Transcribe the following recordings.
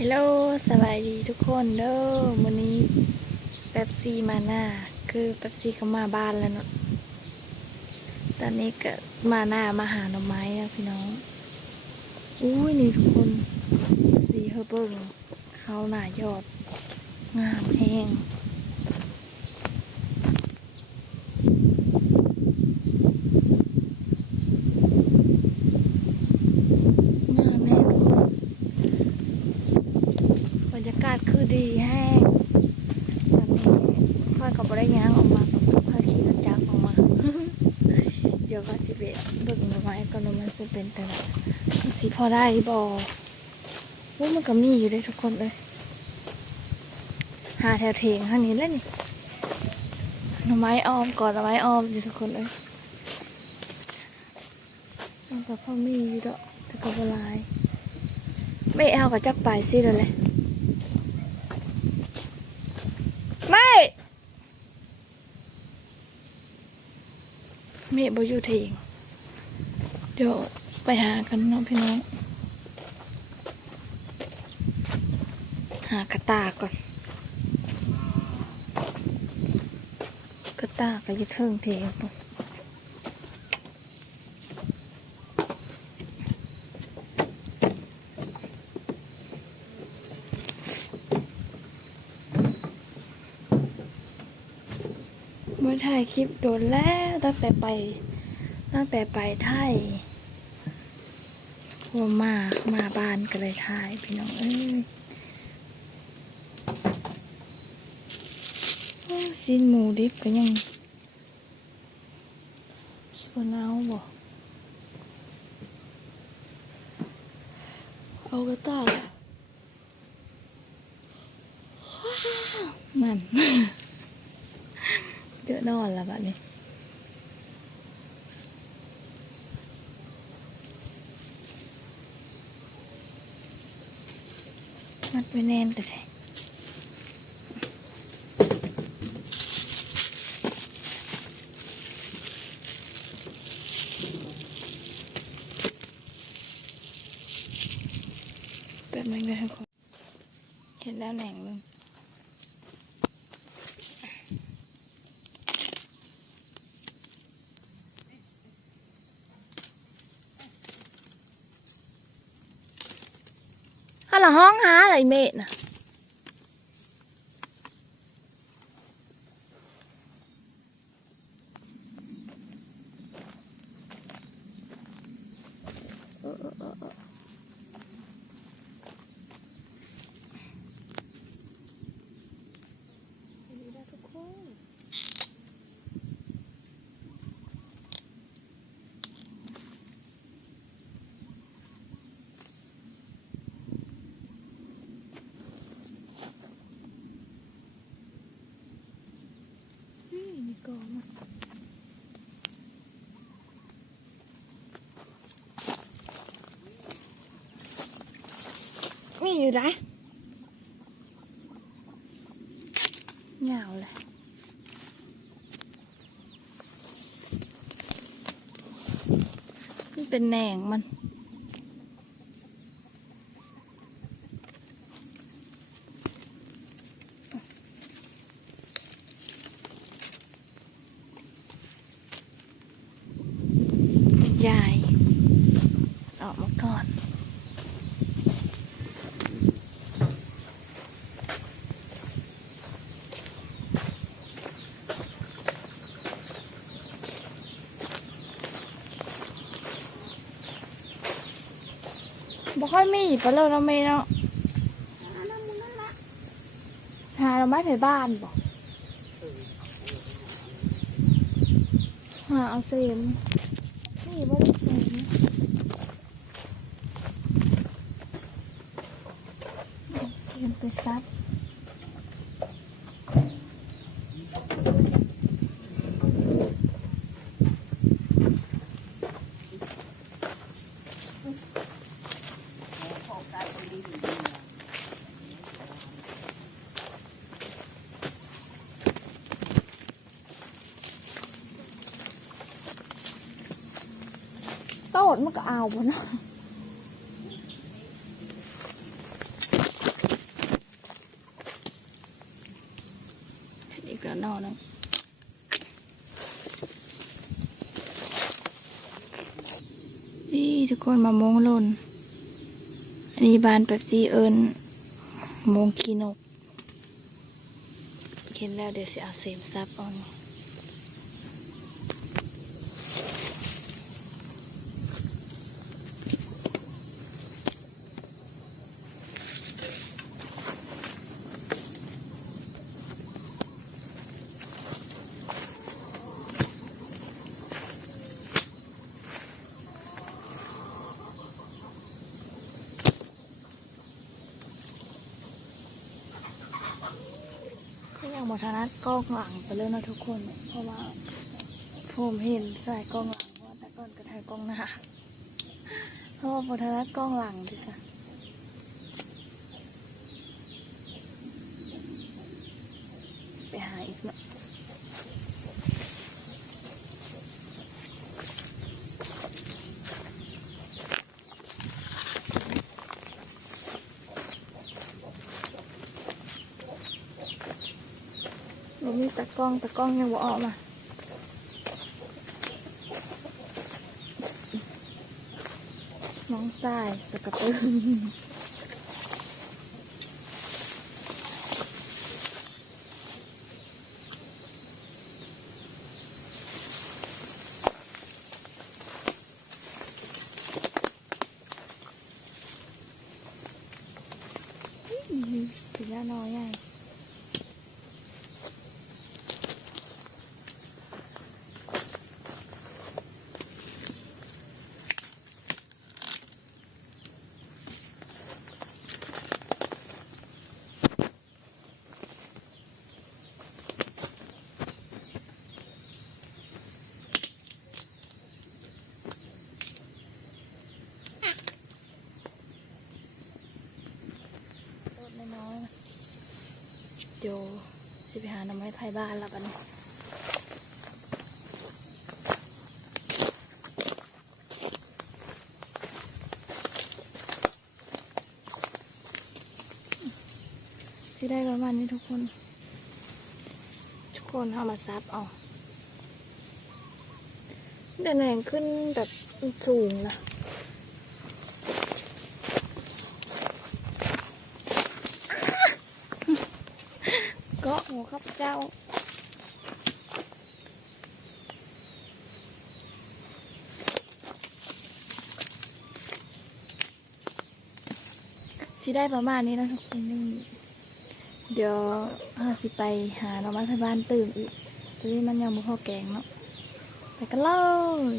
ฮลโหลสวัสดีทุกคนเด้อวันนี้เป๊ปซี่มาหน้าคือเป๊ปซี่เขามาบ้านแล้วเนาะตอนนี้ก็มาหน้ามาหาหน่อไม้แล้วพี่น้องอุ้ยนี่ทุกคนสีเฮอเบิ้งเขาหน้ายอดงามแห้งงามแห้งทุกคนบรรยากาศคือดีแห้งตอนนี้ค่อยกับบได้ย่างออกมาค่อยขี่รถจักรออกมา เดี๋ยวก็สิเบเบิ่งหน่อไม้ก็หน่อไม้เป็นแต่ละสิพอได้บ่ว่ามันก็มีอยู่ได้ทุกคนเลยหาแถวเถียงทางนี้แล้วนี่หน่อไม้ออมก่อนหน่อไม้ออมอยู่ทุกคนเลยมันก็พอมีอยู่ดอกแต่ก็บ่หลายไม่เอากับจักปลายสิเลย ไม่เมฆบ่อยู่เถียงเดี๋ยวไปหากันน้องพี่น้องหากระตาก่อนกระตาก็จะเทิงเถียงปุ๊บเมื่อถ่ายคลิปโดนแล้วตั้งแต่ไปไทยว่ามาบ้านก็เลยถ่ายพี่น้องเอ้ยซีนหมูดิบก็ยังสวนเอาบ่เอากระต่ายนั่น เจอนอนแล้วแบบนี้มัดไว้แน่นแต่ใช่แบบนี้เลยทุกคนเห็นแล้วแหน่งเลยฮัลโหลห้องหาอะไรเมฆน่ะนี่กองมีอยู่ไหนเหงาเลยมันเป็นแหน่งมันยายออกมาก่อนบ่ค่อยมีปะเลยเราไม่เนาะหาเราไม่ไปบ้านบอกหาเอาเซมนี่บ่ได้เซมเซมไปซับโตดมันก็เอาบ่เนาะ คนมามงหล่นอันนี้บานแบบซีเอิญมงขีนกเห็นแล้วเดี๋ยวสิเอาเสมซับเอนก็ยังหมดทนัดกล้องหลังไปเลยนะทุกคนเพราะว่าผมเห็นใส่กล้องหลังว่าแต่ก่อนก็ถ่ายกล้องหน้าเพราะว่าหมดทนัดกล้องหลังดิจ้ะไปหาอีกเนาะมันมีตะกล้องยังบ่ออกมาน้องทรายสกัดตึ้งถึงย่าน้อยใหญ่ต้นน้อยๆเดี๋ยวสิไปหาหน่อไม้ไผ่บ้านแล้วบัดนี้สิได้ประมาณนี้ทุกคนเอามาซับเอาแดงขึ้นแบบสูงนะก็หัวข้าพเจ้าสิได้ประมาณนี้นะทุกคนนี่เดี๋ยวสิไปหาหน่อไม้ไผ่บ้านตื่นอีกตอนนี้มันยังบ่พอแกงเนาะไปกันเลย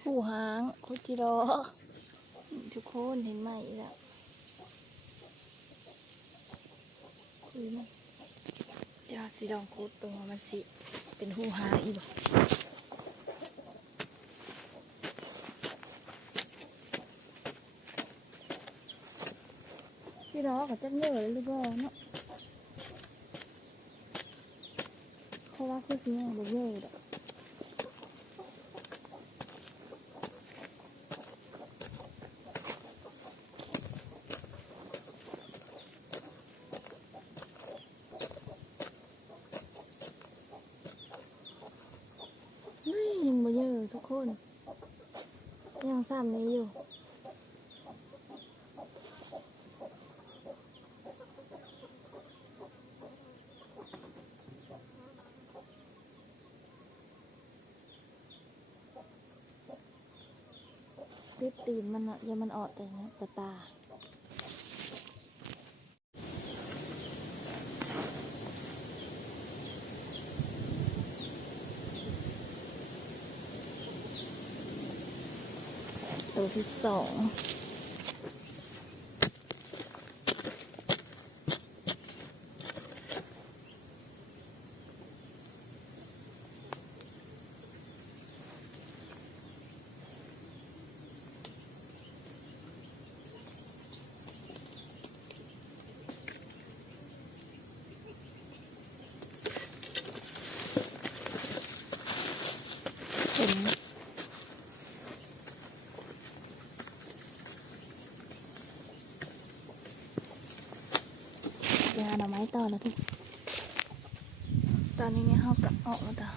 ผู้หางคุจิโร่ทุกคนเห็นไหมแล้วคุยมั้ยเดี๋ยวสีดองโคตรตรงมันสิเป็นหูหางอีกที่รอกับจักเยอะเลยหรือเปล่าเนาะเพราะว่าคือสิยังบ่เยอะดอกยังบ่เยอะทุกคนยังซ้ำนี้อยู่ติดตีนมันอะอย่ามันออกแต่เนี้ยตาตัวที่สอง ไปหาหน่อไม้ต่อแล้วทุกตอนนี้เนี่ยเขากลับออกมาต่อ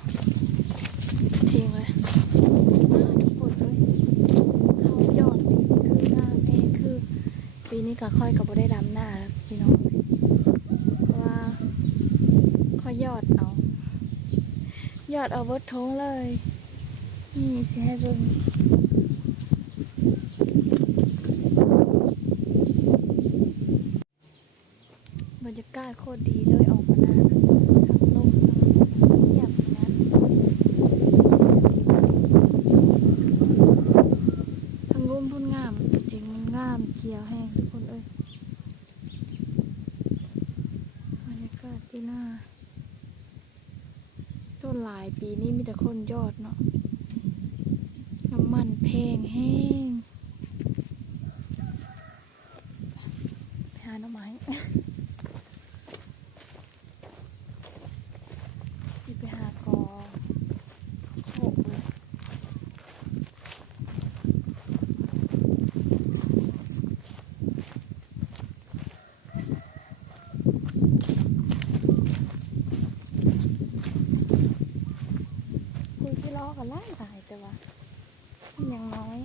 เทงเลยทุกคนเลยเขายอดปีคือหน้าแม่คือปีนี้ก็ค่อยกับบ่ได้ดำหน้าแล้วพี่น้องเพราะว่าเขายอดเอาเบิดท้องเลยนี่สิให้เบิ่งบรรยากาศโคตรดีเลยออกมาหน้าทั้งลมทั้งเงียบนะทั้งร่มพุ่นงามจริงมันงามเขียวแห้งทุกคนเอ้ยบรรยากาศที่หน้าต้นหลายปีนี้มีแต่คนยอดเนาะน้ำมันแพงแห้งไปหาหน่อไม้ สิไปหากอโขกเลยคุยที่ล้อกันไล่ตายแต่ว่ามันยังน้อย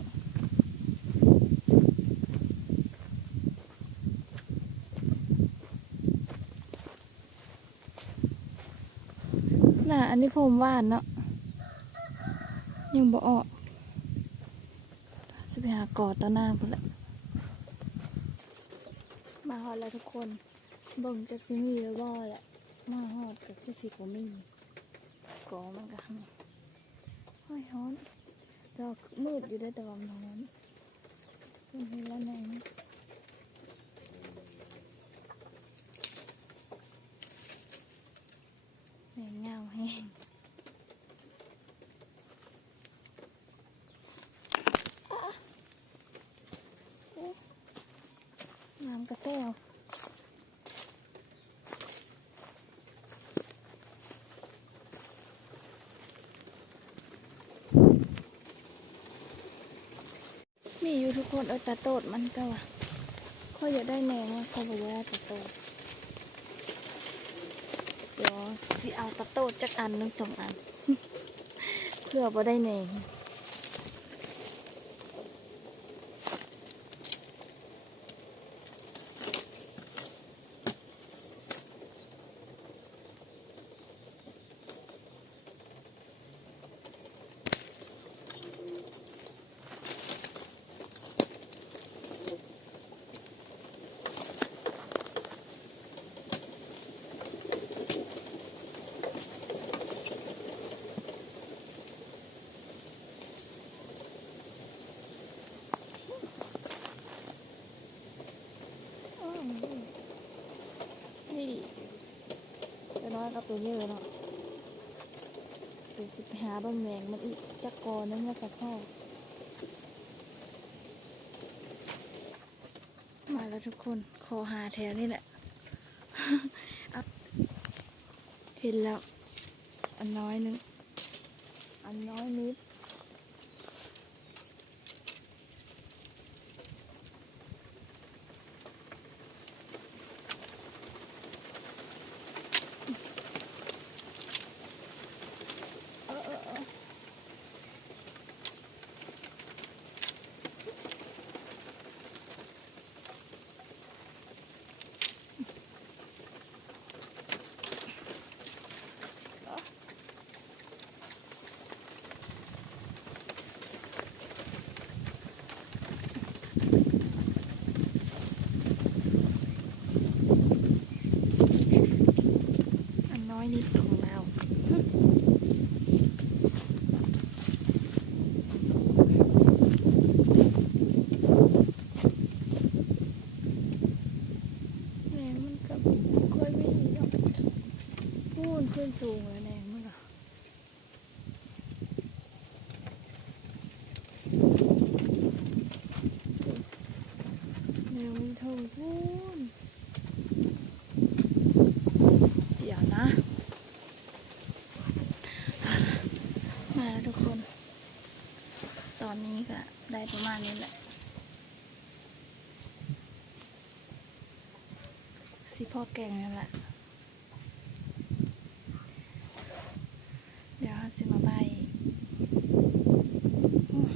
น่ะอันนี้ผมว่านเนาะยังบ่ออกสิไปหากอตะหน้าพุ่นแหละมาฮอดแล้วทุกคนเบิ่งจากที่มีแล้วบ่แหละมาฮอดกับที่สิบ่มีกอมันก็นี่ห้อยฮ้อนดอกมืดอยู่ได้แต่ว่ามันร้อนเพิ่นเห็นแล้วแน่แหน่เงาแห้งน้ำกระเซวมีอยู่ทุกคนเอาตาโตดมันก็ว่าเขาอยากได้แหนงว่าเขาบอกว่าตาโตดเดี๋ยวสิเอาตาโตดจักอันหนึ่งสองอัน เพื่อบ่ได้แหนงนี่ดิจะน้อยกับตัวเยอะเนาะเดี๋ยวสิไปหาบะแมงมันอีกจักกอนึงแล้วกับพ่อมาแล้วทุกคนขอหาแถวนี่แหละ เห็นแล้วอันน้อยนึงอันน้อยนิดอันน้อยนิดของเราแหนงมันก็ค่อยไม่ดีเนาะพูนขึ้นสูงเลยแหนงมันอะแหนงมันเท่าพูนเดี๋ยวนะมาแล้วทุกคนตอนนี้ก็ได้ประมาณนี้แหละ สิ สิพ่อแกงนั่นแหละเดี๋ยวเราสิมาใบ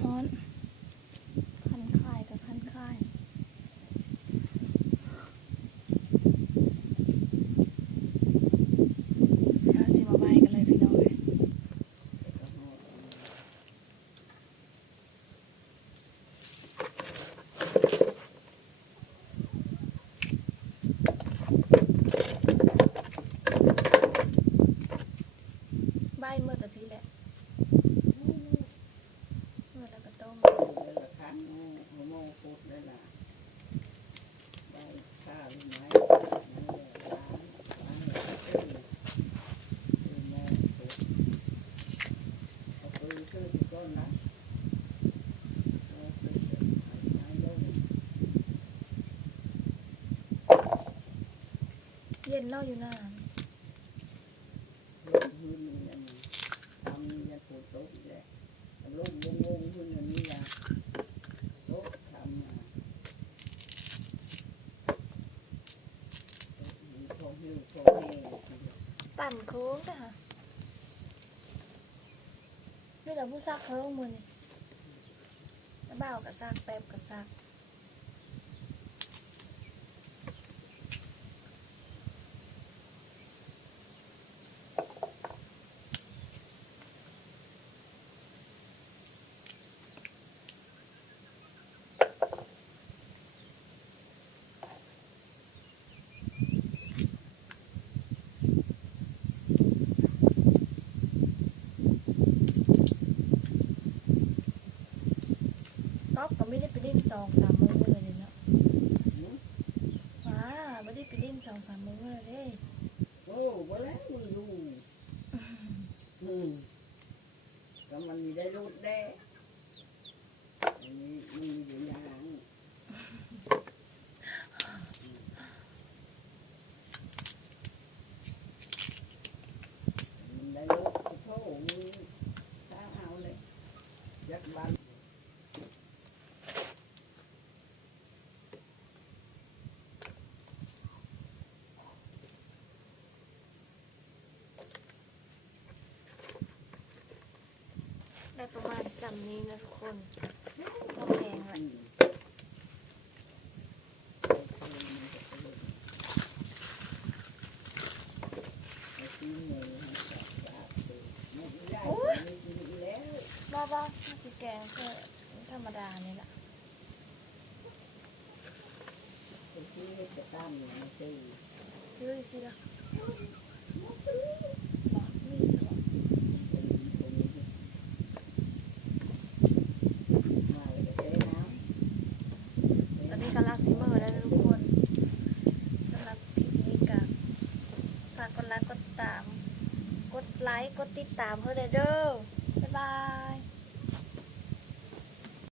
ฮ้อนคันค่ายกับคันค่ายเดี๋ยวเราสิมาใบกันเลยพี่น้องเลยใบเมื่อแต่พี่แหละเมื่อแล้วก็ต้มเย็นเล่าอยู่นานปั่นโค้งนะคะนี่เราผู้ซักเพิ่มมือนี่แล้วบ่าวกับซักแป๊บกับซักก๊อกก็ไม่ได้ไปเล่น2-3 มื้อเลยเนาะว้าไม่ได้ไปเล่น2-3 มื้อเลยเด้โอ้บ่แล้วมึงอยู่ก็มันมีได้รูดได้อันนี้มีอยู่อย่างมันได้รูดโถ่มึงถ้าเอาเลยยักบันได้ประมาณ3นี้นะทุกคนก็แพงแหละบ้าสิแกงก็ธรรมดานี่แหละซื้อสิละตอนนี้กำลังซิมเมอร์แล้วนะทุกคนสำหรับคลิปนี้กับฝากกดไลค์กดติดตามเพื่อเด้อ